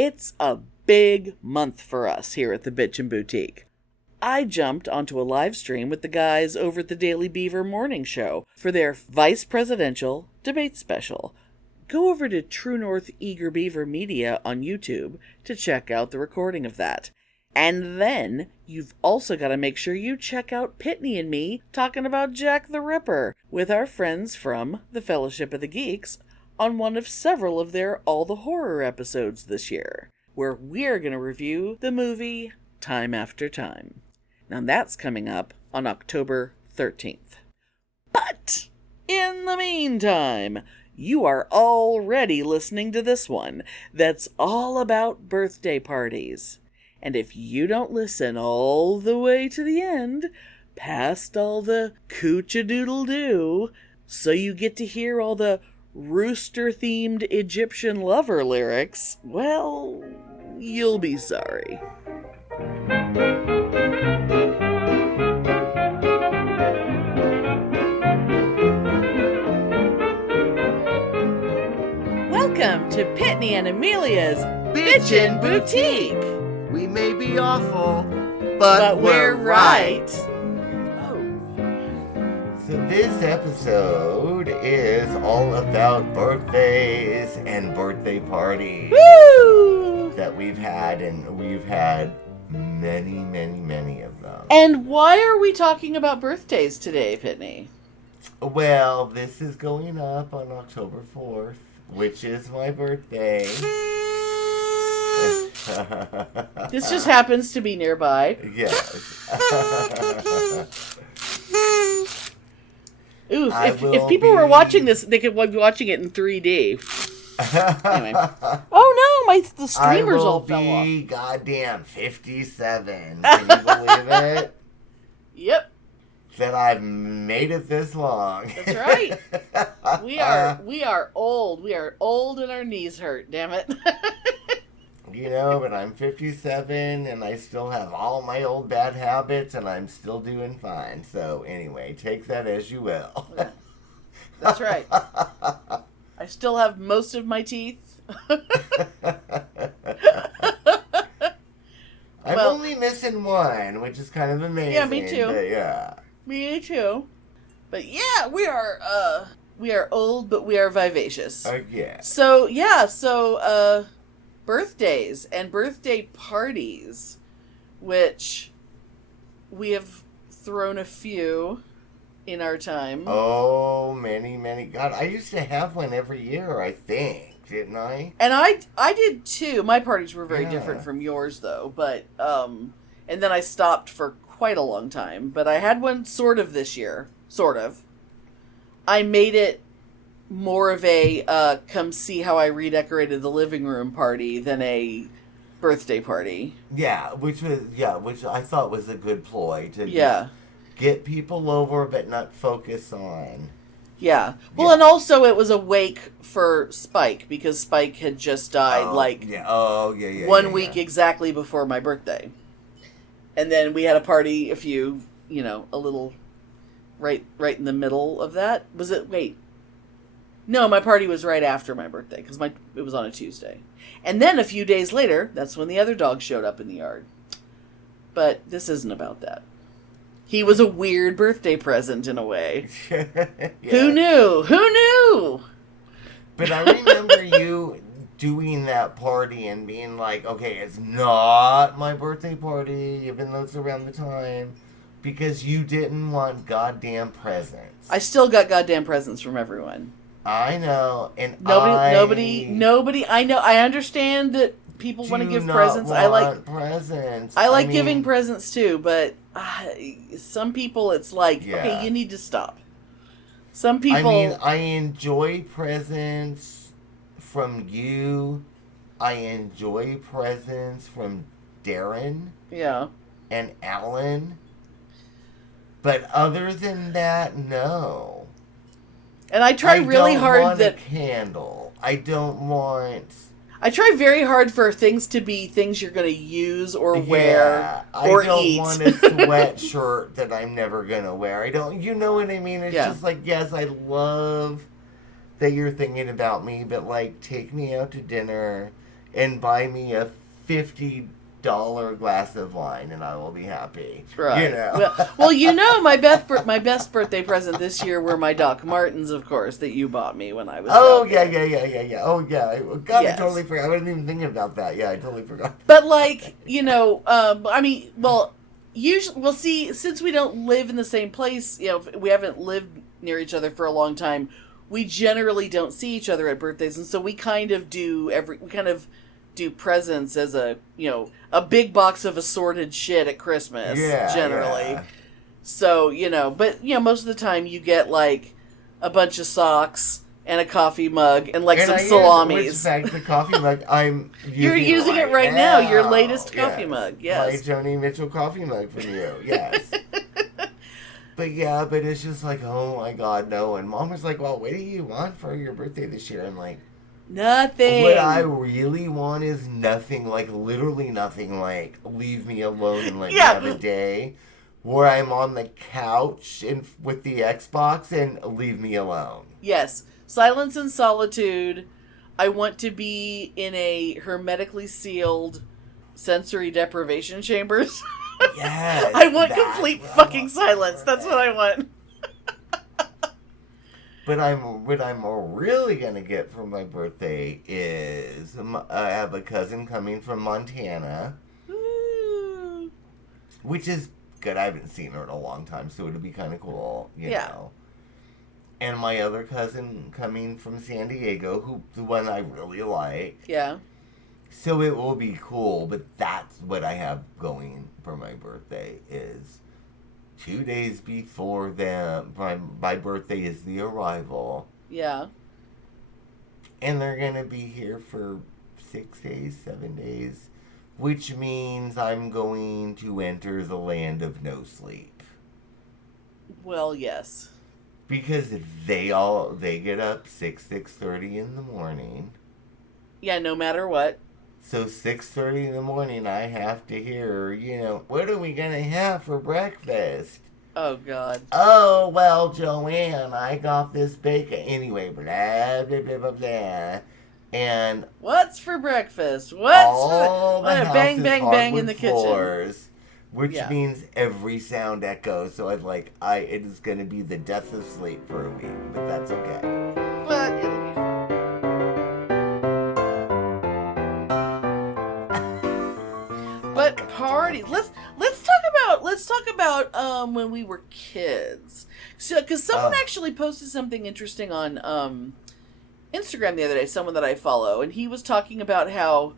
It's a big month for us here at the Bitchen Boutique. I jumped onto a live stream with the guys over at the Daily Beaver Morning Show for their Vice Presidential Debate Special. Go over to True North Eager Beaver Media on YouTube to check out the recording of that. And then you've also got to make sure you check out Pitney and me talking about Jack the Ripper with our friends from the Fellowship of the Geeks on one of several of their All the Horror episodes this year, where we're going to review the movie Time After Time. Now that's coming up on October 13th. But in the meantime, you are already listening to this one that's all about birthday parties. And if you don't listen all the way to the end, past all the cooch-a-doodle-doo, so you get to hear all the rooster-themed Egyptian lover lyrics, well, you'll be sorry. Welcome to Pitney and Amelia's Bitchen Boutique. We may be awful, but we're right. So this episode is all about birthdays and birthday parties. Woo! That we've had, and we've had many of them. And why are we talking about birthdays today, Pitney? Well, this is going up on October 4th, which is my birthday. This just happens to be nearby. Yes. Ooh, if people were watching this, they could be watching it in 3D. Anyway. Oh no, the streamers all fell off. I will be goddamn 57. Can you believe it? Yep. That I've made it this long. That's right. We are old. We are old and our knees hurt, damn it. You know, but I'm 57 and I still have all my old bad habits and I'm still doing fine. So anyway, take that as you will. That's right. I still have most of my teeth. I'm only missing one, which is kind of amazing. Yeah, me too. But yeah. Me too. But yeah, we are old, but we are vivacious. Yeah. So birthdays and birthday parties, which we have thrown a few in our time. Oh, many. God, I used to have one every year, I think, didn't I? And I did too. My parties were very different from yours, though. But and then I stopped for quite a long time. But I had one sort of this year. Sort of. I made it more of a come see how I redecorated the living room party than a birthday party. Yeah, which I thought was a good ploy to just get people over but not focus on. Yeah. Well, and also it was a wake for Spike because Spike had just died 1 week exactly before my birthday. And then we had a party a little right in the middle of that. Was it? Wait. No, my party was right after my birthday because it was on a Tuesday. And then a few days later, that's when the other dog showed up in the yard. But this isn't about that. He was a weird birthday present in a way. Yeah. Who knew? But I remember you doing that party and being like, okay, it's not my birthday party, even though it's around the time, because you didn't want goddamn presents. I still got goddamn presents from everyone. I know, and nobody. I know. I understand that people want to give presents. I like presents. I like giving presents too, but some people, it's like, okay, you need to stop. Some people. I enjoy presents from you. I enjoy presents from Darren. Yeah. And Alan. But other than that, no. And I try really hard I don't want a candle. I try very hard for things to be things you're going to use or wear or eat. I don't want a sweatshirt that I'm never going to wear. You know what I mean? It's just like, yes, I love that you're thinking about me, but like, take me out to dinner, and buy me a $50 glass of wine, and I will be happy. Right. You know. Well, my best birthday present this year were my Doc Martens, of course, that you bought me when I was. Oh out yeah. there. Oh yeah. God, Yes. I totally forgot. I wasn't even thinking about that. Yeah, I totally forgot. But like, usually, well, see, since we don't live in the same place, we haven't lived near each other for a long time. We generally don't see each other at birthdays, and so we kind of do presents as a big box of assorted shit at Christmas, generally. Yeah. So, but most of the time you get like a bunch of socks and a coffee mug and like some salamis. In fact, the coffee mug You're using it right now. Your latest coffee mug. Yes. My Joni Mitchell coffee mug from you. Yes. But it's just like, oh my God, no. And Mom was like, well, what do you want for your birthday this year? I'm like, nothing. What I really want is nothing, like literally nothing, like leave me alone and let me have a day where I'm on the couch with the Xbox and leave me alone. Yes. Silence and solitude. I want to be in a hermetically sealed sensory deprivation chambers. Yes. I want complete fucking silence. That's what I want. But what I'm really gonna get for my birthday is I have a cousin coming from Montana, which is good. I haven't seen her in a long time, so it'll be kind of cool, you know. And my other cousin coming from San Diego, the one I really like. Yeah. So it will be cool, but that's what I have going for my birthday is 2 days before them. My birthday is the arrival. Yeah. And they're going to be here for 6 days, 7 days, which means I'm going to enter the land of no sleep. Well, yes. Because they get up 6:30 in the morning. Yeah, no matter what. So 6:30 in the morning, I have to hear, what are we going to have for breakfast? Oh, God. Oh, well, Joanne, I got this bacon. Anyway, blah, blah, blah, blah, blah. And what's for breakfast? All the house bang, is bang, bang in the floors, kitchen. Which means every sound echoes. So it is going to be the death of sleep for a week. But that's okay. But it'll be fun. But parties. Let's talk about when we were kids. So, because someone actually posted something interesting on Instagram the other day. Someone that I follow, and he was talking about how,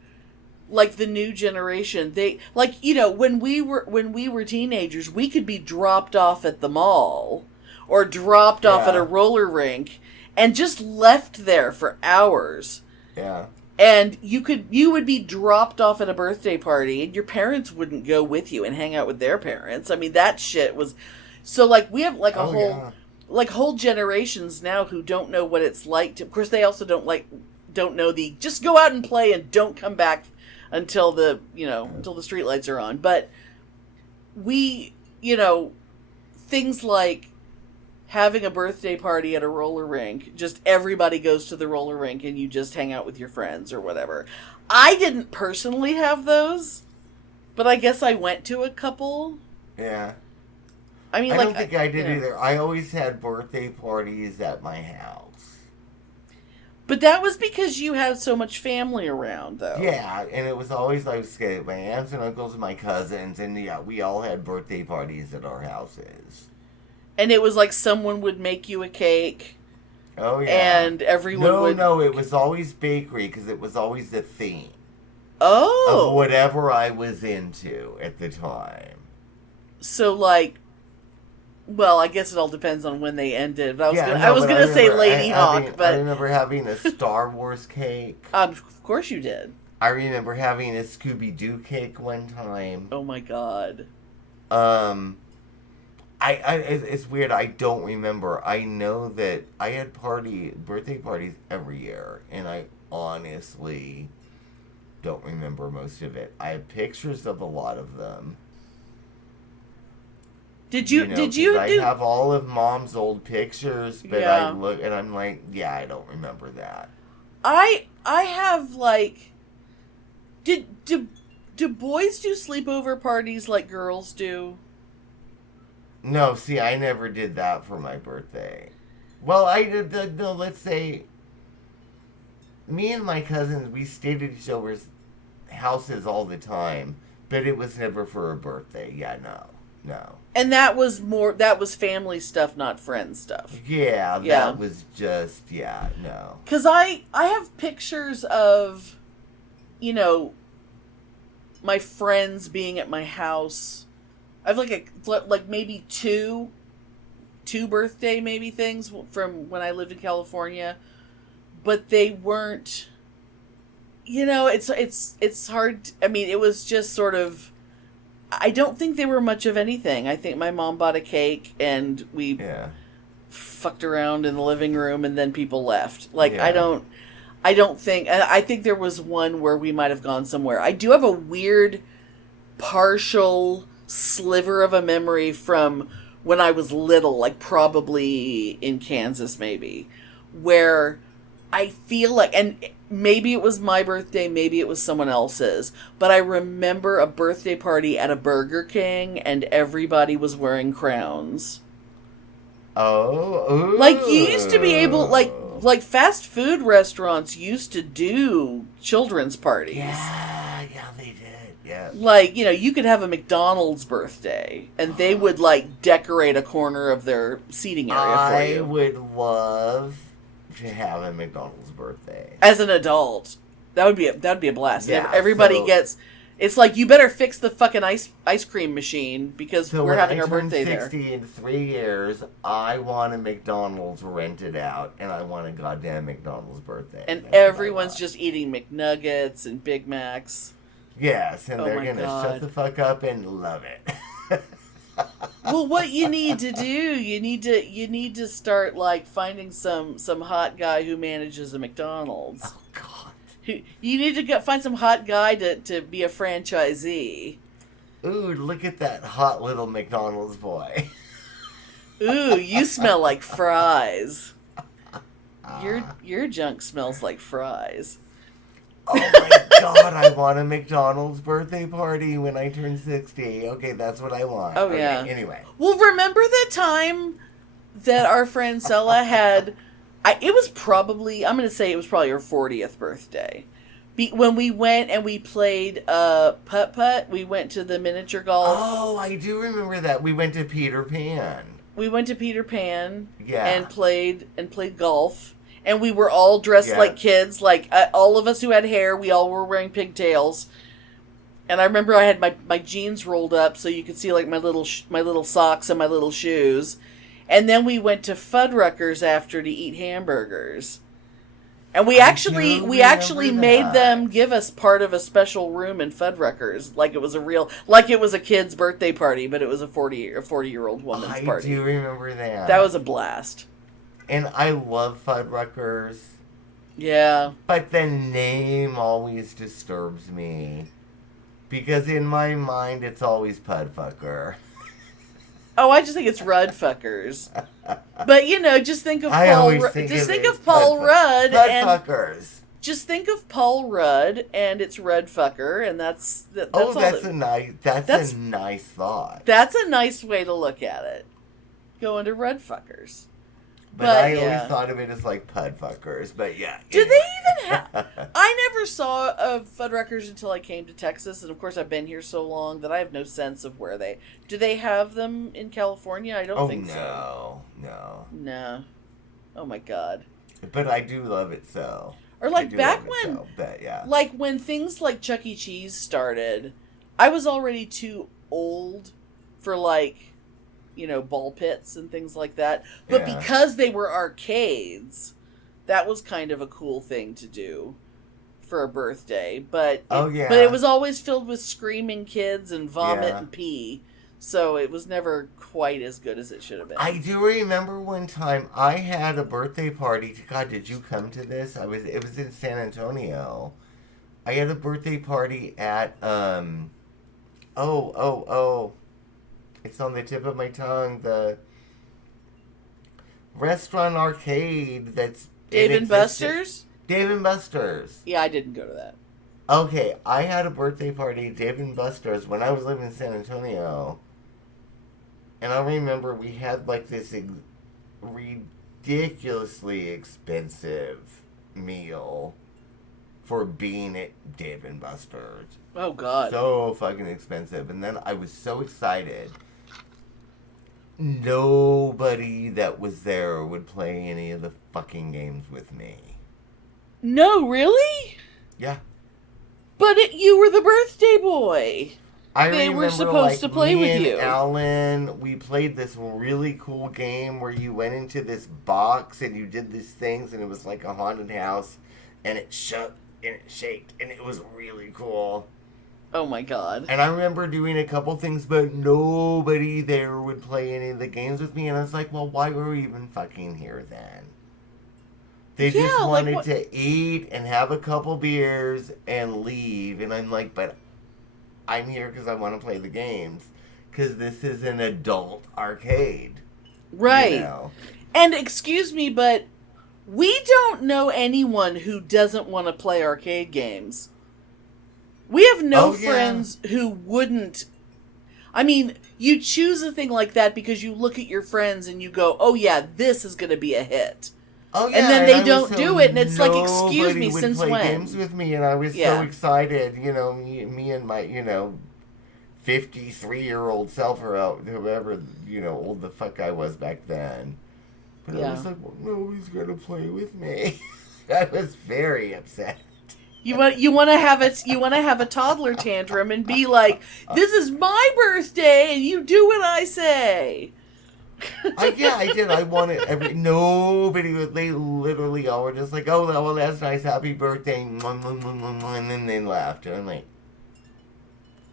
like, the new generation, they when we were teenagers, we could be dropped off at the mall or dropped off at a roller rink and just left there for hours. Yeah. And you would be dropped off at a birthday party, and your parents wouldn't go with you and hang out with their parents. I mean, that shit was so, like, we have like whole generations now who don't know what it's like to. Of course, they also don't know the just go out and play and don't come back until the streetlights are on. But we, things like having a birthday party at a roller rink, just everybody goes to the roller rink and you just hang out with your friends or whatever. I didn't personally have those, but I guess I went to a couple. Yeah. I mean, I don't think I did either. I always had birthday parties at my house. But that was because you had so much family around, though. Yeah, and it was always like my aunts and uncles and my cousins, and we all had birthday parties at our houses. And it was like someone would make you a cake. Oh, yeah. And everyone would... No, it was always bakery, because it was always the theme. Oh! Of whatever I was into at the time. So, like... Well, I guess it all depends on when they ended. But I was gonna say Lady Hawk, but... I remember having a Star Wars cake. Of course you did. I remember having a Scooby-Doo cake one time. Oh, my God. It's weird. I don't remember. I know that I had birthday parties every year, and I honestly don't remember most of it. I have pictures of a lot of them. I have all of Mom's old pictures, but I look and I'm like, yeah, I don't remember that. I have, like, Do boys do sleepover parties like girls do? No, see, I never did that for my birthday. Well, I did, no, let's say, me and my cousins, we stayed at each other's houses all the time, but it was never for a birthday. Yeah, no. And that was family stuff, not friend stuff. Yeah, that was just, no. Because I have pictures of, my friends being at my house. I have like maybe two birthday maybe things from when I lived in California, but they weren't. It's hard. I mean, it was just sort of. I don't think they were much of anything. I think my mom bought a cake and we fucked around in the living room and then people left. I don't think. I think there was one where we might have gone somewhere. I do have a weird, partial sliver of a memory from when I was little, like probably in Kansas maybe, where I feel like, and maybe it was my birthday, maybe it was someone else's, but I remember a birthday party at a Burger King and everybody was wearing crowns. Oh, ooh. Like you used to be able, like fast food restaurants used to do children's parties. Yeah, they did. Yeah. Like, you could have a McDonald's birthday and they would decorate a corner of their seating area for you. I would love to have a McDonald's birthday. As an adult. That'd be a blast. Yeah, Everybody gets. It's like, you better fix the fucking ice cream machine because we're having our birthday there. So when I turn 60 in 3 years, I want a McDonald's rented out, and I want a goddamn McDonald's birthday. And everyone's just eating McNuggets and Big Macs. Yes, and they're going to shut the fuck up and love it. Well, what you need to do, you need to start finding some hot guy who manages a McDonald's. Oh God! You need to find some hot guy to be a franchisee. Ooh, look at that hot little McDonald's boy. Ooh, you smell like fries. Your junk smells like fries. Oh my God, I want a McDonald's birthday party when I turn 60. Okay, that's what I want. Oh, yeah. Anyway. Well, remember the time that our friend Sella had... it was probably her 40th birthday. When we went and we played putt-putt, we went to the miniature golf. Oh, I do remember that. We went to Peter Pan. Yeah. And played golf. And we were all dressed like kids, all of us who had hair, we all were wearing pigtails. And I remember I had my jeans rolled up so you could see my little socks and my little shoes. And then we went to Fuddruckers after to eat hamburgers. And we actually made them give us part of a special room in Fuddruckers, like it was a kid's birthday party, but it was a 40-year-old woman's party. I do remember that. That was a blast. And I love Fuddruckers. Yeah. But the name always disturbs me. Because in my mind, it's always Pudfucker. Oh, I just think it's Ruddfuckers. But, just think of Paul Rudd. Pudfuckers. Just think of Paul Rudd, and it's Ruddfucker, and that's a nice thought. That's a nice way to look at it. Go into Ruddfuckers. But I always thought of it as Pudfuckers, but yeah. Do they even have... I never saw Fuddruckers until I came to Texas, and of course I've been here so long that I have no sense of where they... Do they have them in California? I don't think so. No. Oh my God. But I do love it so. Or back when... but yeah. When things like Chuck E. Cheese started, I was already too old for ball pits and things like that. But because they were arcades, that was kind of a cool thing to do for a birthday. But it was always filled with screaming kids and vomit and pee. So it was never quite as good as it should have been. I do remember one time I had a birthday party. God, did you come to this? It was in San Antonio. I had a birthday party at it's on the tip of my tongue. The restaurant arcade that's... Dave and Buster's? Dave and Buster's. Yeah, I didn't go to that. Okay, I had a birthday party at Dave & Buster's when I was living in San Antonio. And I remember we had like this ridiculously expensive meal for being at Dave & Buster's. Oh, God. So fucking expensive. And then I was so excited. Nobody that was there would play any of the fucking games with me. No, really? Yeah. But you were the birthday boy. They were supposed to play with you. And Alan, we played this really cool game where you went into this box and you did these things and it was like a haunted house and it shook and it shaked and it was really cool. Oh my God. And I remember doing a couple things, but nobody there would play any of the games with me. And I was like, well, why were we even fucking here then? They just wanted to eat and have a couple beers and leave. And I'm like, but I'm here because I want to play the games. Because this is an adult arcade. Right. You know? And excuse me, but we don't know anyone who doesn't want to play arcade games. We have no friends who wouldn't. I mean, you choose a thing like that because you look at your friends and you go, oh yeah, this is going to be a hit. Oh, yeah, and then they don't do it, and it's like, excuse me, would since play when? Games with me, and I was so excited. You know, me and my 53-year-old self, or whoever old the fuck I was back then. But I was like, well, nobody's gonna play with me. I was very upset. You want to have a toddler tantrum and be like, this is my birthday, and you do what I say. I did. I wanted nobody would. They literally all were just like, "Oh, well, that's nice. Happy birthday!" And then they laughed. And I'm like,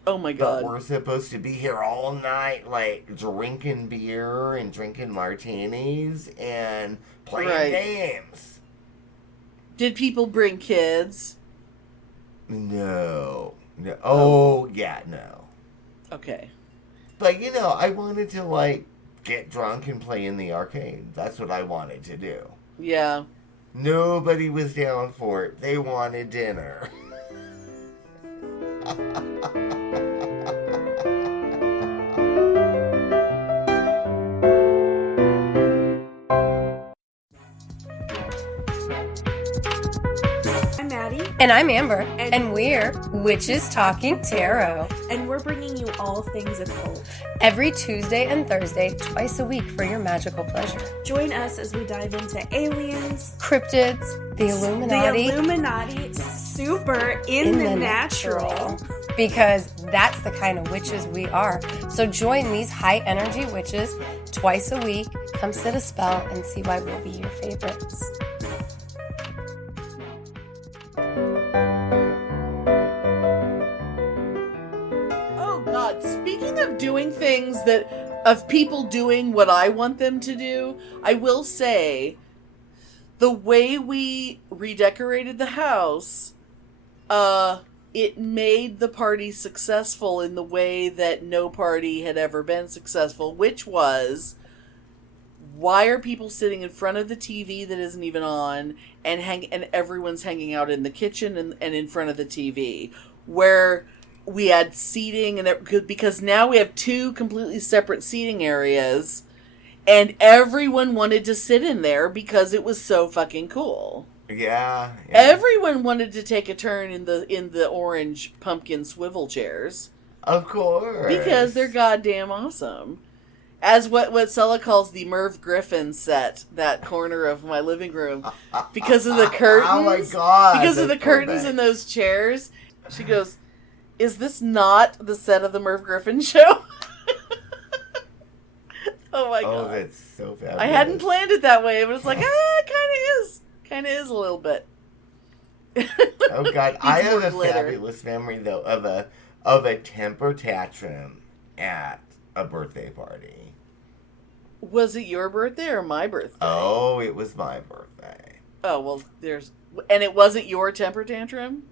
"Oh my God!" But we're supposed to be here all night, like drinking beer and drinking martinis and playing games. Did people bring kids? No. Oh, yeah, no. Okay. But I wanted to get drunk and play in the arcade. That's what I wanted to do. Yeah. Nobody was down for it. They wanted dinner. I'm Maddie. And I'm Amber. And we're Witches Talking Tarot. And we're bringing you all things occult. Every Tuesday and Thursday, twice a week for your magical pleasure. Join us as we dive into aliens, cryptids, the Illuminati. Super in the natural. Because that's the kind of witches we are. So join these high energy witches twice a week. Come sit a spell and see why we'll be your favorites. Oh God, speaking of doing things of people doing what I want them to do, I will say the way we redecorated the house, it made the party successful in the way that no party had ever been successful, which was, why are people sitting in front of the TV that isn't even on and everyone's hanging out in the kitchen and in front of the TV, where we had seating because now we have two completely separate seating areas and everyone wanted to sit in there because it was so fucking cool. Yeah. Everyone wanted to take a turn in the orange pumpkin swivel chairs. Of course. Because they're goddamn awesome. As what Sella calls the Merv Griffin set, that corner of my living room. Because of the curtains. Oh my God. Because of the curtains in those chairs. She goes, is this not the set of the Merv Griffin show? Oh my God. Oh, that's so fabulous. I hadn't planned it that way, but it's like, it kind of is. Kind of is a little bit. Oh God, I have a fabulous memory though of a temper tantrum at a birthday party. Was it your birthday or my birthday? Oh, it was my birthday. Oh well, and it wasn't your temper tantrum?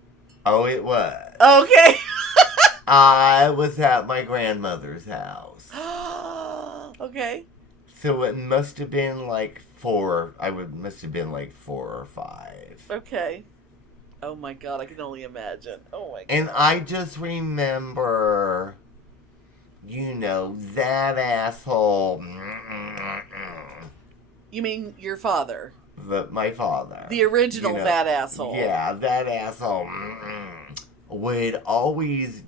Oh, it was. Okay. I was at my grandmother's house. Okay. So it must have been like 4. Must have been like 4 or 5. Okay. Oh my God, I can only imagine. Oh my God. And I just remember, that asshole. You mean your father? My father. The original that asshole. Yeah, that asshole would always,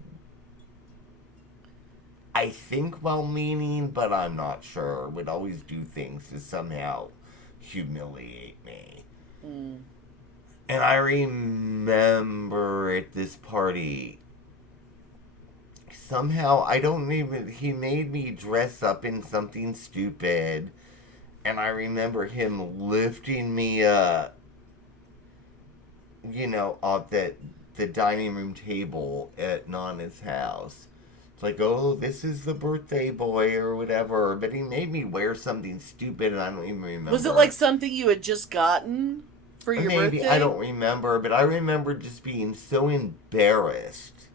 I think well-meaning, but I'm not sure, would always do things to somehow humiliate me. Mm. And I remember at this party, somehow, he made me dress up in something stupid. And I remember him lifting me up, off the dining room table at Nana's house. It's like, oh, this is the birthday boy or whatever. But he made me wear something stupid and I don't even remember. Was it like something you had just gotten for your Maybe, birthday? I don't remember. But I remember just being so embarrassed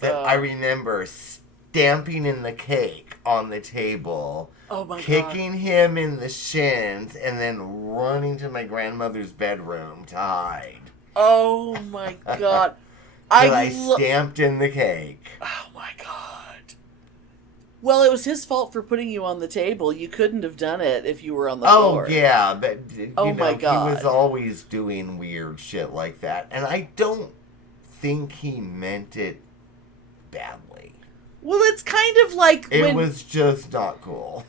that I remember stamping in the cake on the table. Oh my God. Kicking him in the shins and then running to my grandmother's bedroom to hide. Oh my God. I stamped in the cake. Oh my God. Well, it was his fault for putting you on the table. You couldn't have done it if you were on the floor. Oh, yeah, but, my God. He was always doing weird shit like that. And I don't think he meant it badly. Well, it's kind of like it was just not cool.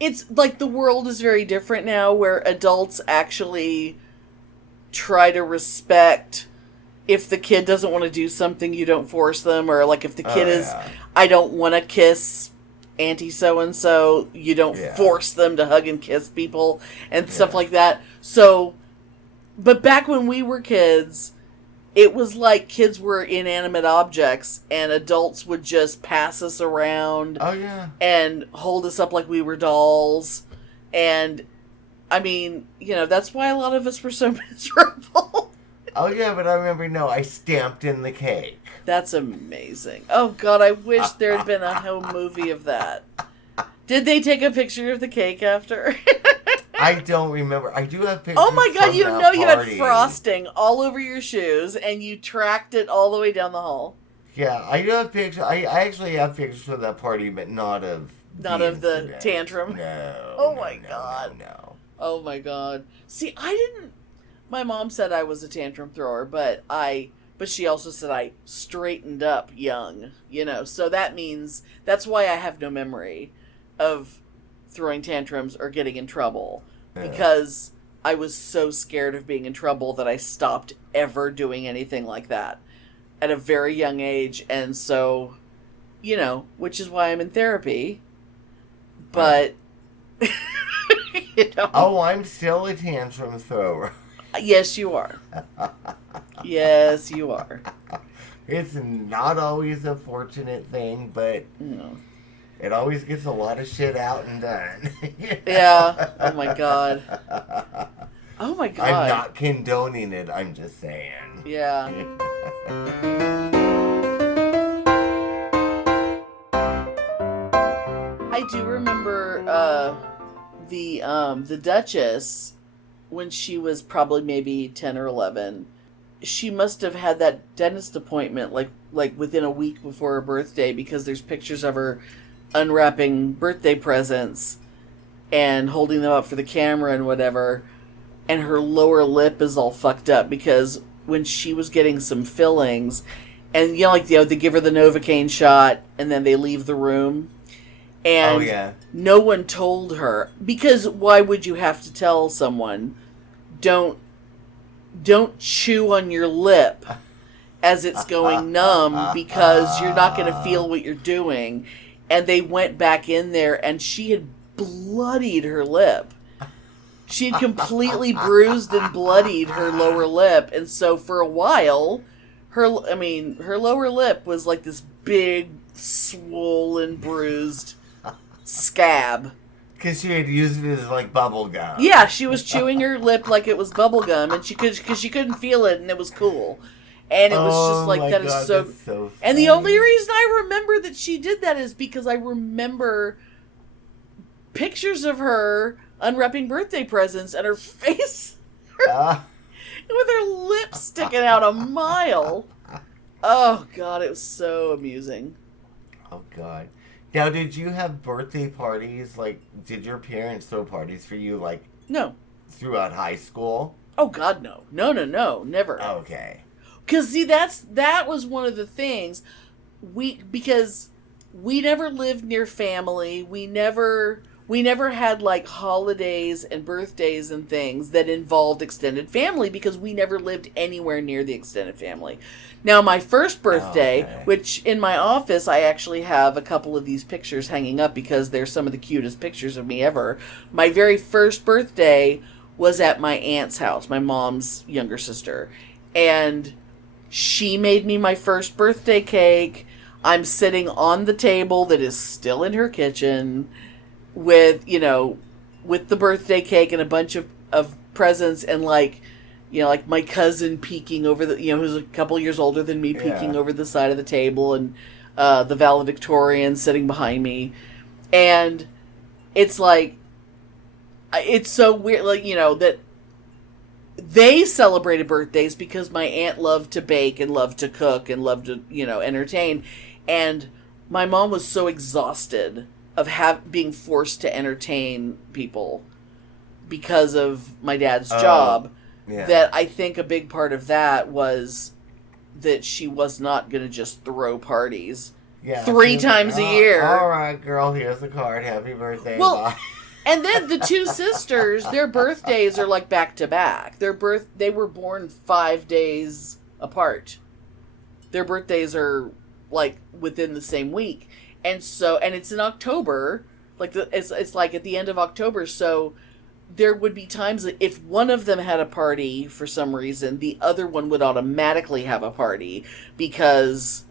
It's like the world is very different now where adults actually try to respect if the kid doesn't want to do something, you don't force them, or like if the kid I don't want to kiss Auntie so-and-so, you don't force them to hug and kiss people and stuff like that. So, but back when we were kids, it was like kids were inanimate objects and adults would just pass us around. Oh, yeah. And hold us up like we were dolls. And, I mean, that's why a lot of us were so miserable. Oh, yeah, but I remember, I stamped in the cake. That's amazing. Oh, God, I wish there had been a home movie of that. Did they take a picture of the cake after? I don't remember. I do have pictures. Oh my God, you had party. frosting all over your shoes and you tracked it all the way down the hall. Yeah, I do have pictures. I actually have pictures of that party, but not of the tantrum. No. Oh my God. No. Oh my God. See, my mom said I was a tantrum thrower, but she also said I straightened up young, so that's why I have no memory of throwing tantrums or getting in trouble, because I was so scared of being in trouble that I stopped ever doing anything like that at a very young age. And so, which is why I'm in therapy, but Oh, I'm still a tantrum thrower. Yes, you are. Yes, you are. It's not always a fortunate thing, but it always gets a lot of shit out and done. Yeah. Oh my God. Oh my God. I'm not condoning it, I'm just saying. Yeah. I do remember the Duchess, when she was probably maybe 10 or 11, she must have had that dentist appointment like within a week before her birthday, because there's pictures of her unwrapping birthday presents and holding them up for the camera and whatever, and her lower lip is all fucked up because when she was getting some fillings, and they give her the Novocaine shot and then they leave the room, and no one told her, because why would you have to tell someone don't chew on your lip as it's going numb, because you're not going to feel what you're doing. And they went back in there and she had bloodied her lip. She had completely bruised and bloodied her lower lip. And so for a while, her lower lip was like this big, swollen, bruised scab. Because she had used it as like bubble gum. Yeah, she was chewing her lip like it was bubble gum, and she couldn't feel it, and it was cool. And it was just like, that is so funny. And the only reason I remember that she did that is because I remember pictures of her unwrapping birthday presents, and her face with her lips sticking out a mile. Oh, God, it was so amusing. Oh, God. Now, did you have birthday parties? Like, did your parents throw parties for you, like, No. throughout high school? Oh, God, no. No, never. Okay. Because, see, that was one of the things. Because we never lived near family. We never had, like, holidays and birthdays and things that involved extended family because we never lived anywhere near the extended family. Now, my first birthday, which in my office, I actually have a couple of these pictures hanging up because they're some of the cutest pictures of me ever. My very first birthday was at my aunt's house, my mom's younger sister. And she made me my first birthday cake. I'm sitting on the table that is still in her kitchen with the birthday cake and a bunch of presents and like my cousin peeking over who's a couple years older than me, peeking over the side of the table, and the valedictorian sitting behind me. And it's like, it's so weird, like, that they celebrated birthdays because my aunt loved to bake and loved to cook and loved to, entertain. And my mom was so exhausted of being forced to entertain people because of my dad's job. Yeah. That I think a big part of that was that she was not going to just throw parties 3 times a year. All right, girl, here's the card. Happy birthday. Well, bye. And then the two sisters, their birthdays are like back to back. They were born 5 days apart. Their birthdays are like within the same week, and it's in October. Like it's like at the end of October, so. There would be times that if one of them had a party for some reason, the other one would automatically have a party because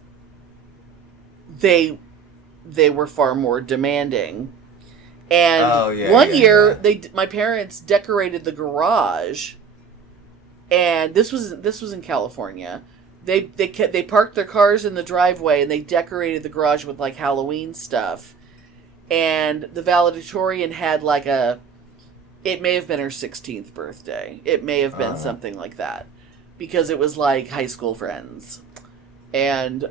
they were far more demanding. And one year, my parents decorated the garage, and this was in California. They parked their cars in the driveway and they decorated the garage with like Halloween stuff. And the valedictorian had like it may have been her 16th birthday. It may have been something like that. Because it was like high school friends. And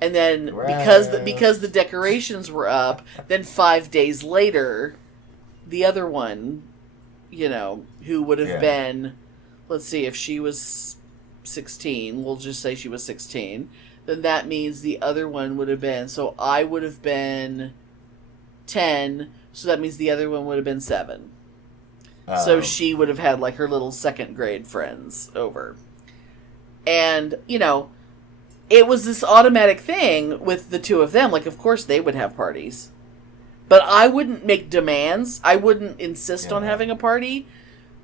then because the decorations were up, then 5 days later, the other one, who would have been, let's see, if she was 16, we'll just say she was 16, then that means the other one would have been, so I would have been 10, so that means the other one would have been 7. So she would have had, like, her little second grade friends over. And, it was this automatic thing with the two of them. Like, of course they would have parties. But I wouldn't make demands. I wouldn't insist on having a party.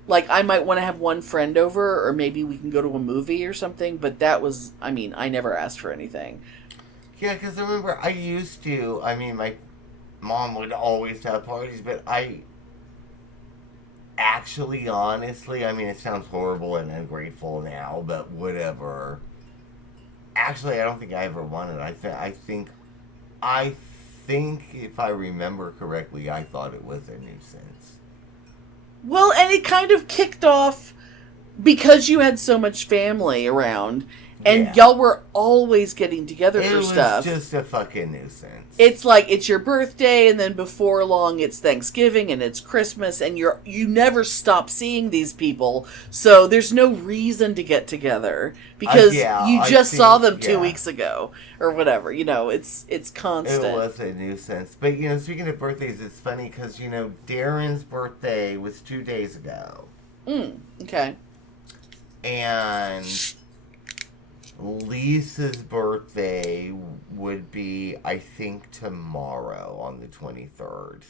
Like, I might want to have one friend over, or maybe we can go to a movie or something. But that was, I never asked for anything. Yeah, because I remember my mom would always have parties, but honestly, it sounds horrible and ungrateful now, but whatever. Actually, I don't think I ever wanted it. I think if I remember correctly, I thought it was a nuisance. Well, and it kind of kicked off because you had so much family around. And y'all were always getting together for stuff. It was just a fucking nuisance. It's like, it's your birthday, and then before long it's Thanksgiving, and it's Christmas, and you never stop seeing these people, so there's no reason to get together, because you just saw them 2 weeks ago, or whatever, it's constant. It was a nuisance. But, speaking of birthdays, it's funny, because, Darren's birthday was 2 days ago. Okay. And Lisa's birthday would be, I think, tomorrow on the 23rd.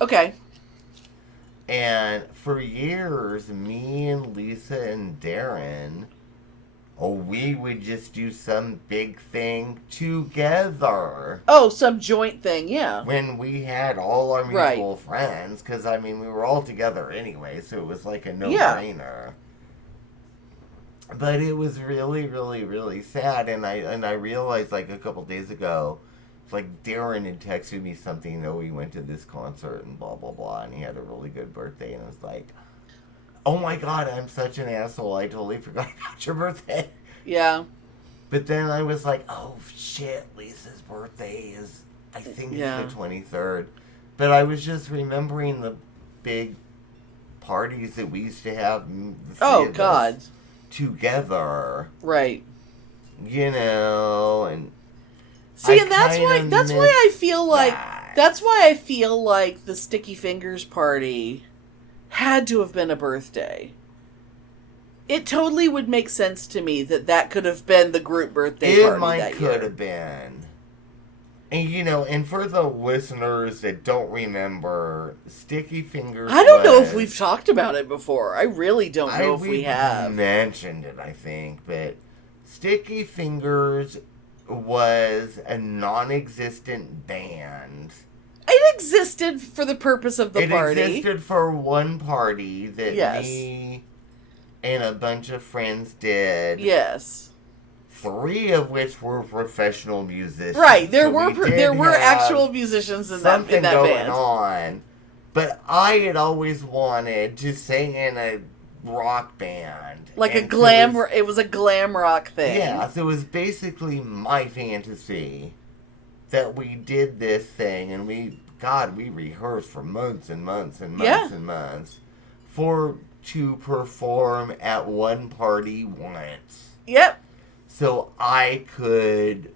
Okay. And for years, me and Lisa and Darren, we would just do some big thing together. Oh, some joint thing, yeah. When we had all our mutual friends, because, we were all together anyway, so it was like a no-brainer. But it was really, really, really sad, and I realized, like, a couple days ago, it's like Darren had texted me something, we went to this concert and blah, blah, blah, and he had a really good birthday, and I was like, oh my God, I'm such an asshole. I totally forgot about your birthday. Yeah. But then I was like, oh shit, Lisa's birthday is, I think Yeah. it's the 23rd. But I was just remembering the big parties that we used to have. The three Oh, of God. us together. Right. You know, and See, I and that's why kinda I feel like that. that's why I feel like the Sticky Fingers party had to have been a birthday. It totally would make sense to me that could have been the group birthday party it might that could year. have been. And you know, and for the listeners that don't remember, Sticky Fingers. I don't know if was- we've talked about it before. I really don't know if we we've have. mentioned it, I think, but Sticky Fingers was a non-existent band. It existed for the purpose of the It party. existed for one party that Yes. me and a bunch of friends did. Yes. 3 of which were professional musicians. Right. There So were we did there were have actual musicians in that something going band. on. But I had always wanted to sing in a rock band. Like a And so glam it was a glam rock thing. yeah, so it was basically my fantasy that we did this thing, and we rehearsed for months and months and months Yeah. and months to perform at one party once. Yep. So I could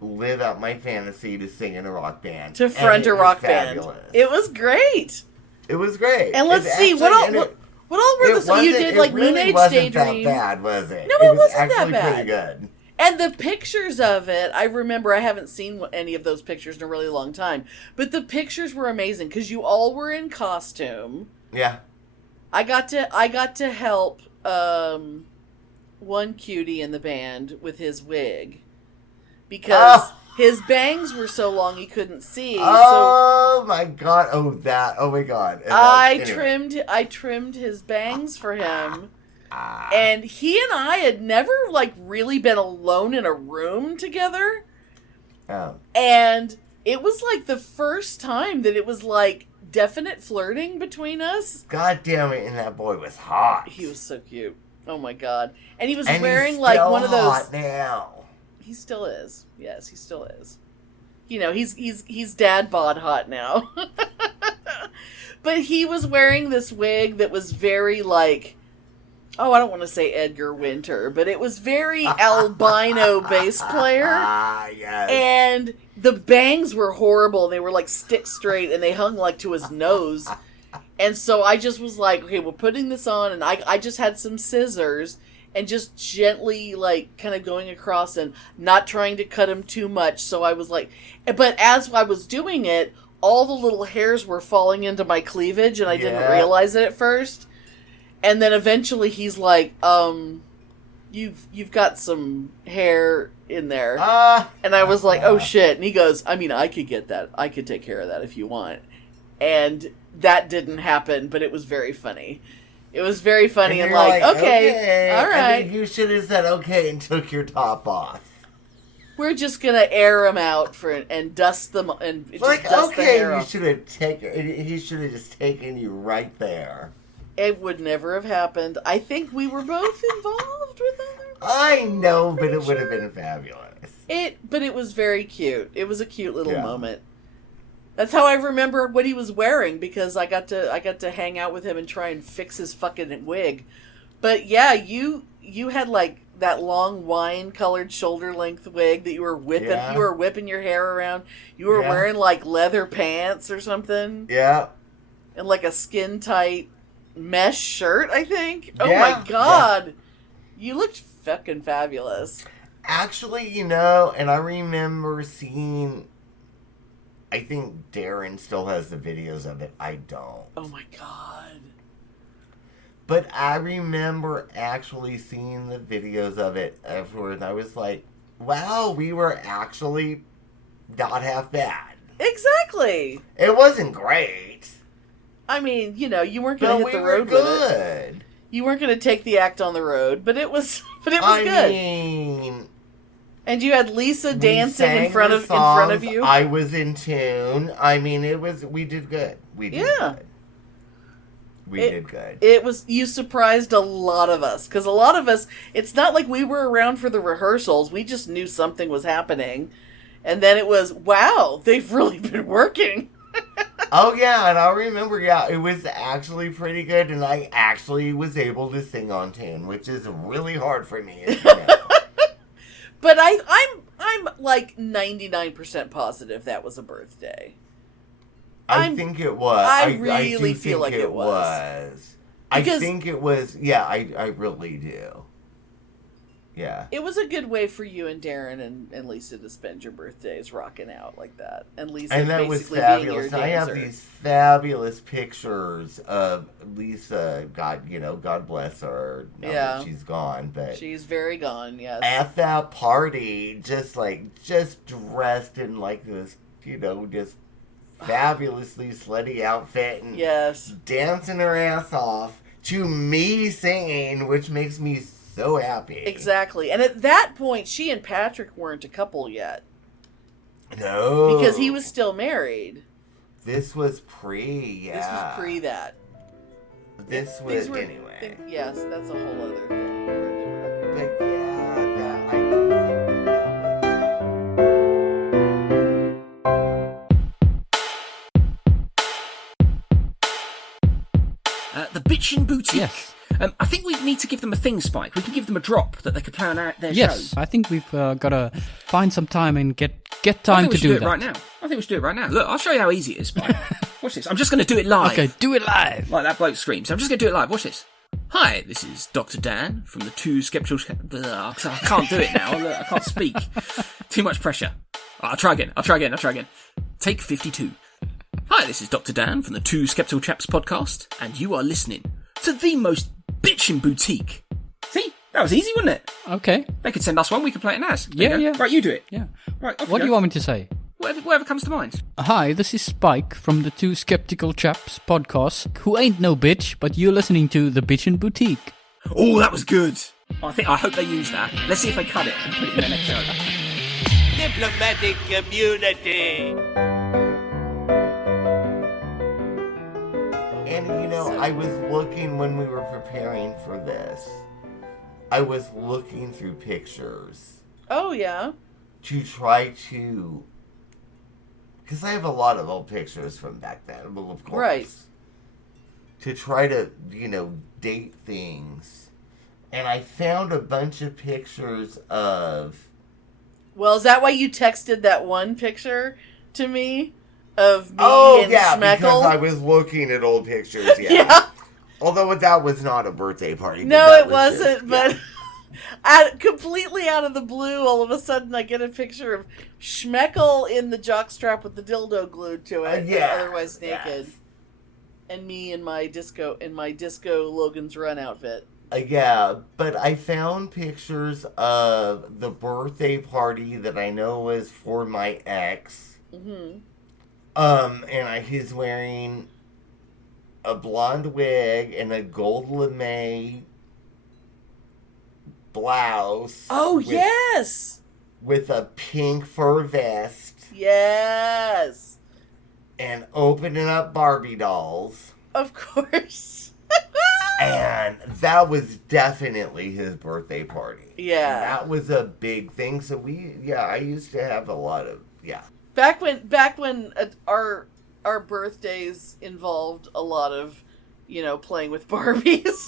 live out my fantasy to sing in a rock band. To And front it a was rock band. fabulous. It was great. It was great. And let's It's see, actually- what all and it- what all were the it so you wasn't- did like it really Moon Age wasn't Daydream. that bad, was it? No, it was wasn't that actually bad. pretty good. And the pictures of it, I remember I haven't seen any of those pictures in a really long time. But the pictures were amazing because you all were in costume. Yeah. I got to help one cutie in the band with his wig because his bangs were so long he couldn't see. Oh my god! Oh my god! And I trimmed his bangs for him. And he and I had never like really been alone in a room together. Oh. And it was like the first time that it was like definite flirting between us. God damn it! And that boy was hot. He was so cute. Oh my god. And he was And wearing he's like still one of those hot now. He still is. Yes, he still is. You know, he's dad bod hot now. But he was wearing this wig that was very like, oh, I don't want to say Edgar Winter, but it was very albino bass player. Yes. And the bangs were horrible. They were like stick straight and they hung like to his nose. And so I just was like, okay, we're putting this on. And I just had some scissors and just gently like kind of going across and not trying to cut him too much. So I was like, but as I was doing it, all the little hairs were falling into my cleavage and I didn't realize it at first. And then eventually he's like, you've got some hair in there. And I was like, oh shit. And he goes, I mean, I could get that. I could take care of that if you want. And that didn't happen, but it was very funny. It was very funny and like, okay, all right. I mean, you should have said okay and took your top off. We're just gonna air them out and dust them and just Like, dust the hair okay, you off. should have taken. He should have just taken you right there. It would never have happened. I think we were both involved with other. I know, but it would have been fabulous. But it was very cute. It was a cute little moment. That's how I remember what he was wearing because I got to hang out with him and try and fix his fucking wig. But yeah, you had like that long wine colored shoulder length wig that you were whipping. Yeah. You were whipping your hair around. You were wearing like leather pants or something. Yeah. And like a skin tight mesh shirt, I think. Oh Yeah, my god. You looked fucking fabulous. Actually, you know, and I remember seeing, I think Darren still has the videos of it. I don't. Oh my god. But I remember actually seeing the videos of it afterwards. I was like, wow, we were actually not half bad. Exactly. It wasn't great. I mean, you know, you weren't going to But hit we the road were with it. good. You weren't going to take the act on the road, but it was good. I mean, and you had Lisa we dancing sang in front the of songs. you. I was in tune. I mean, we did good. We did good. We did good. You surprised a lot of us. Because a lot of us, it's not like we were around for the rehearsals. We just knew something was happening. And then it was, wow, they've really been working. Oh, yeah, and I remember, it was actually pretty good, and I actually was able to sing on tune, which is really hard for me, as you know. But I'm like 99% positive that was a birthday. I think it was. I really feel like it was. I think it was, I really do. Yeah. It was a good way for you and Darren and Lisa to spend your birthdays rocking out like that. And Lisa and that basically was fabulous. being your dancer. I have these fabulous pictures of Lisa, God bless her. Now that she's gone, but she's very gone, yes. At that party, just dressed in like this, just fabulously slutty outfit and dancing her ass off to me singing, which makes me so happy. Exactly. And at that point, she and Patrick weren't a couple yet. No. Because he was still married. This was pre, This was pre that. This was, anyway. Yes, that's a whole other thing. But the Bitchen Boutique. Yes. I think we need to give them a thing, Spike. We can give them a drop that they could plan out their show. Yes, I think we've got to find some time and get time to do that. Right now. I think we should do it right now. Look, I'll show you how easy it is, Spike. Watch this. I'm just going to do it live. Okay, do it live. Like that bloke screams. I'm just going to do it live. Watch this. Hi, this is Dr. Dan from the Two Skeptical... I can't do it now. Look, I can't speak. Too much pressure. I'll try again. Take 52. Hi, this is Dr. Dan from the Two Skeptical Chaps podcast, and you are listening to the most Bitchen Boutique. See? That was easy, wasn't it? Okay. They could send us one, we could play it as. Yeah. Right, you do it. Yeah. Right, what do you want me to say? Whatever comes to mind. Hi, this is Spike from the Two Skeptical Chaps podcast, who ain't no bitch, but you're listening to the Bitchen Boutique. Oh, that was good. I hope they use that. Let's see if they cut it and put it in their next show. Diplomatic community. And I was looking when we were preparing for this. I was looking through pictures. Oh, yeah. To try to... Because I have a lot of old pictures from back then, well, of course. Right. To try to, date things. And I found a bunch of pictures of... Well, is that why you texted that one picture to me? Of me and Schmeckle? Because I was looking at old pictures, Yeah. Although that was not a birthday party. No, it wasn't, but... completely out of the blue, all of a sudden I get a picture of Schmeckle in the jockstrap with the dildo glued to it, otherwise naked, and me in my disco Logan's Run outfit. But I found pictures of the birthday party that I know was for my ex. Mm-hmm. And he's wearing a blonde wig and a gold lame blouse. Oh, yes! With a pink fur vest. Yes! And opening up Barbie dolls. Of course. And that was definitely his birthday party. Yeah. And that was a big thing. So I used to have a lot of, Back when our birthdays involved a lot of, playing with Barbies.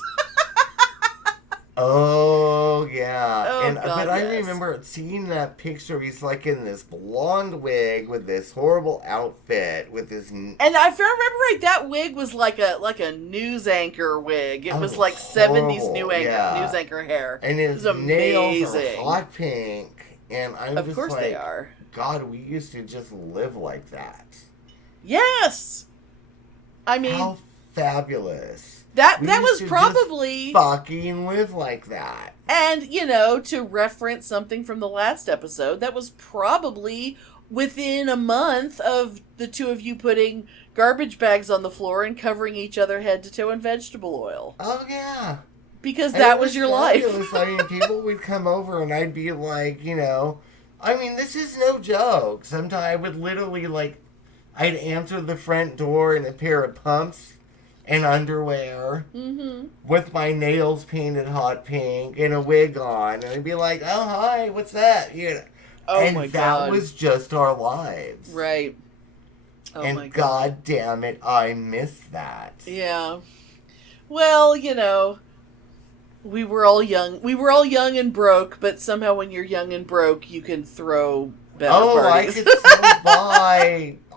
Oh, yeah. Oh, But I remember seeing that picture. He's like in this blonde wig with this horrible outfit with his... And if I remember right, that wig was like a news anchor wig. It was like 70s news anchor hair. And his nails are hot pink. And I'm of course they are. God, we used to just live like that. Yes! I mean... How fabulous. That was probably... just fucking live like that. And, to reference something from the last episode, that was probably within a month of the two of you putting garbage bags on the floor and covering each other head to toe in vegetable oil. Oh, yeah. Because that was your life. I mean, people would come over and I'd be like, this is no joke. Sometimes I would literally, I'd answer the front door in a pair of pumps and underwear Mm-hmm. with my nails painted hot pink and a wig on, and I'd be like, "Oh hi, what's that?" You know, Oh and my that God. was just our lives. Right. Oh and my God. God damn it, I miss that. Yeah. Well, you know, we were all young. We were all young and broke, but somehow when you're young and broke, you can throw better parties.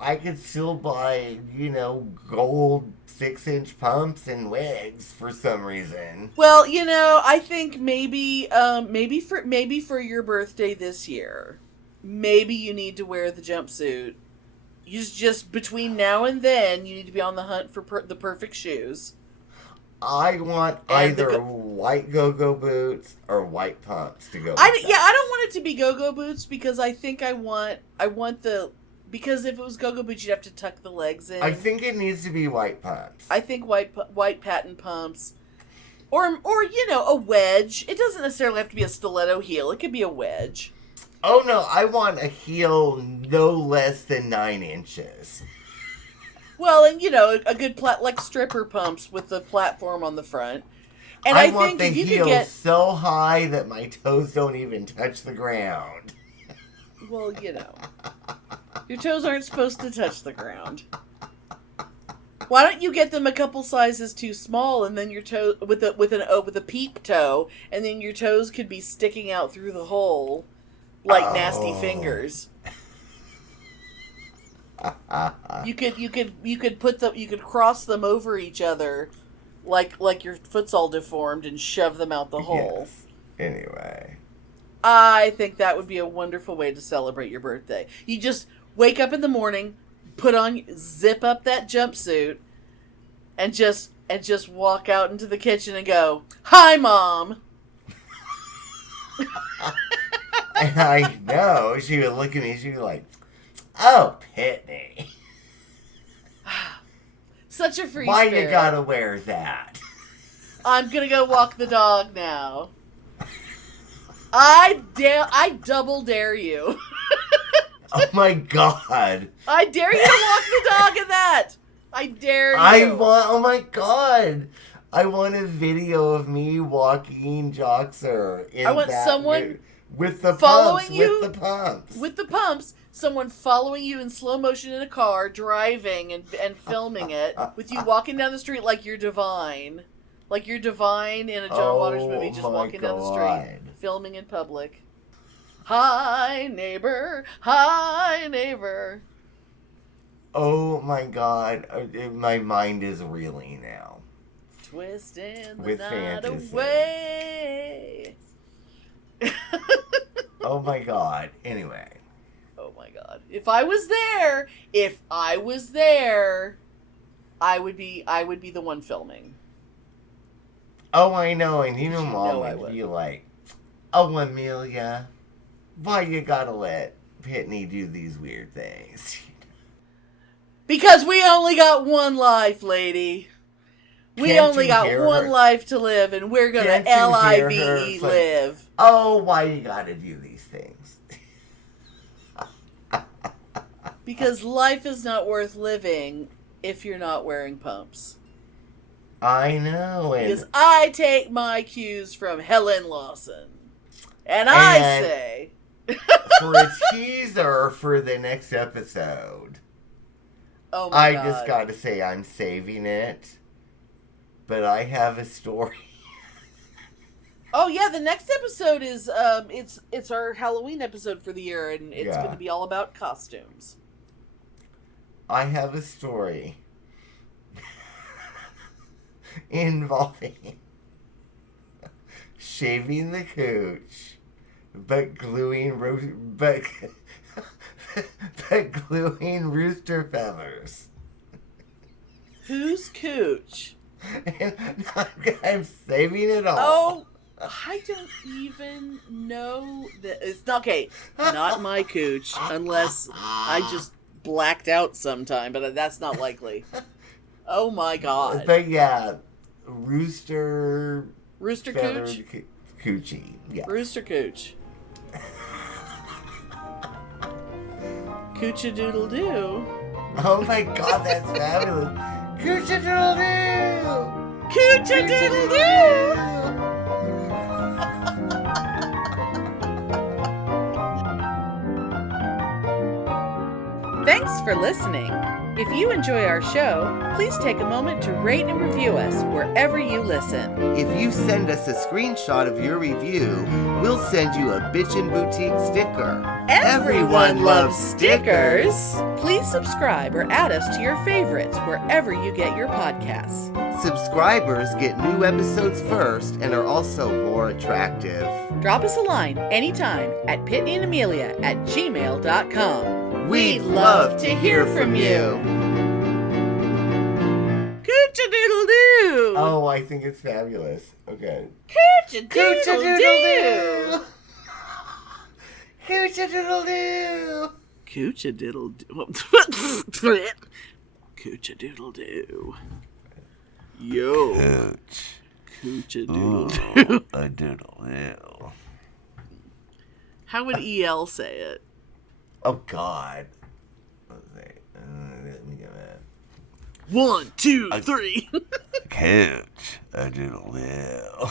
I could still buy, you know, gold 6-inch pumps and wigs for some reason. Well, you know, I think maybe for your birthday this year, maybe you need to wear the jumpsuit. You just between now and then, you need to be on the hunt for the perfect shoes. I want And either white go-go boots or white pumps to go. I don't want it to be go-go boots because I think I want because if it was go-go boots, you'd have to tuck the legs in. I think it needs to be white pumps. I think white patent pumps, or you know, a wedge. It doesn't necessarily have to be a stiletto heel. It could be a wedge. Oh no, I want a heel no less than 9 inches. Well, and you know, a good like stripper pumps with the platform on the front. And I want think the if you heel could get so high that my toes don't even touch the ground. well, you know, your toes aren't supposed to touch the ground. Why don't you get them a couple sizes too small, and then your toe with a peep toe, and then your toes could be sticking out through the hole like nasty fingers. You could cross them over each other, like your foot's all deformed, and shove them out the hole. Yes. Anyway, I think that would be a wonderful way to celebrate your birthday. You just wake up in the morning, zip up that jumpsuit, and just walk out into the kitchen and go, "Hi, Mom." and I know she would look at me. She'd be like, "Oh, Pitney, Such a free why spirit. you gotta wear that?" I'm gonna go walk the dog now. I double dare you. Oh my God! I dare you to walk the dog in that. I dare you. Oh my God! I want a video of me walking Joxer in I want that someone with the following pumps, you with the pumps. with the pumps. Someone following you in slow motion in a car, driving and filming it, with you walking down the street like you're divine. Like you're divine in a John Waters movie, just walking down the street, filming in public. Hi, neighbor. Hi, neighbor. Oh my God. My mind is reeling now. Twisting the With night fantasy. away. Oh my God. Anyway. Oh my God. If I was there, I would be the one filming. Oh, I know. And you know, You Mom know I would would. be like, "Oh, Amelia, why you gotta let Pitney do these weird things?" Because we only got one life, lady. We Can't only you got hear one her? life to live, and we're gonna Can't you hear her? LIVE It's like, live. "Oh, why you gotta do these things?" Because life is not worth living if you're not wearing pumps. I know. Because And I take my cues from Helen Lawson. And I say... for a teaser for the next episode, Oh my I God. just gotta say I'm saving it. But I have a story. Oh yeah, the next episode is it's our Halloween episode for the year, and it's Yeah. going to be all about costumes. I have a story involving shaving the cooch, but gluing rooster feathers. Who's cooch? And I'm saving it all. Oh, I don't even know that it's not okay. Not my cooch, unless I just blacked out sometime, but that's not likely. Oh my God, But yeah, rooster feathered cooch, coochie. Yeah. rooster cooch, cooch-a-doodle-doo. Oh my God, that's fabulous. Cooch-a-doodle-doo! Cooch-a-doodle-doo! Thanks for listening. If you enjoy our show, please take a moment to rate and review us wherever you listen. If you send us a screenshot of your review, we'll send you a Bitchen Boutique sticker. Everyone loves stickers. Please subscribe or add us to your favorites wherever you get your podcasts. Subscribers get new episodes first and are also more attractive. Drop us a line anytime at PitneyAndAmelia@gmail.com. We'd love to hear from you. Cooch-a-doodle-doo! Oh, I think it's fabulous. Okay. Cooch-a-doodle-doo! Cooch-a-doodle-doo! Cooch-a-diddle-doo. Cooch-a-doodle-doo. Yo. Cooch. Cooch-a-doodle-doo. A doodle-doo. How would EL say it? Oh, God. Let's see. Let me get that. 1, 2, 3. Cooch. A doodle-doo.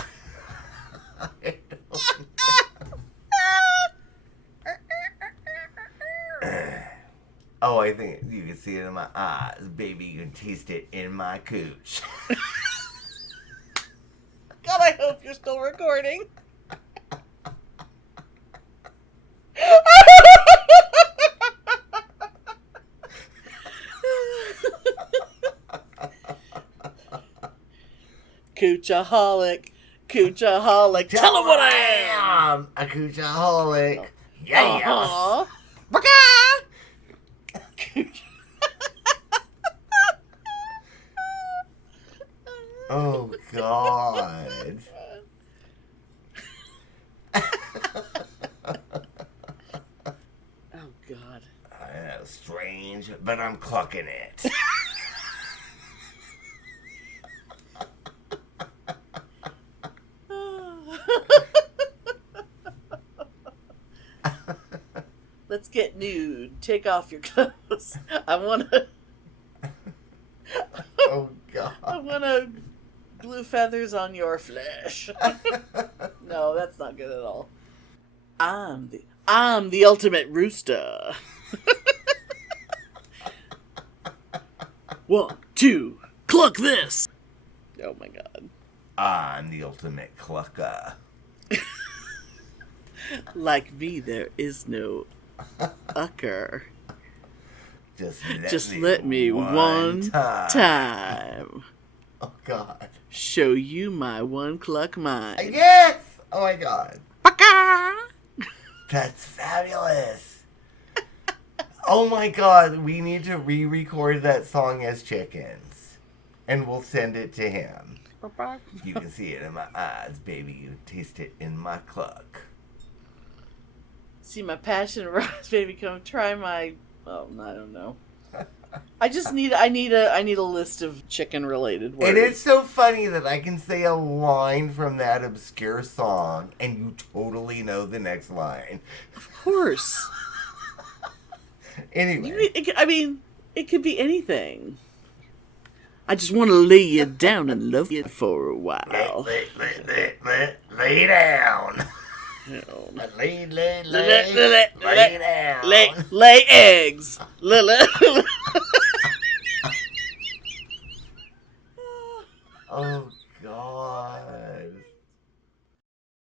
Oh, I think you can see it in my eyes. Baby, you can taste it in my cooch. God, I hope you're still recording. Coochaholic, coochaholic. Tell him what I am. A coochaholic. Yes. Uh-huh. Oh, God. Oh, God. I know, strange, but I'm clucking it. Let's get nude. Take off your clothes. I wanna Oh, God. glue feathers on your flesh. No, that's not good at all. I'm the ultimate rooster. 1, 2, cluck this. Oh my God. I'm the ultimate clucker. Like me, there is no ucker. Just let me one time Oh, God. show you my one cluck mind. Yes! Oh, my God. That's fabulous. Oh, my God. We need to re-record that song as chickens. And we'll send it to him. You can see it in my eyes, baby. You can taste it in my cluck. See my passion rise, baby. Come try my. Oh, I don't know. I need a list of chicken related words. It is so funny that I can say a line from that obscure song and you totally know the next line. Of course. Anyway. It could be anything. I just want to lay you down and love you for a while. Lay down. No. Lay down. Lay eggs.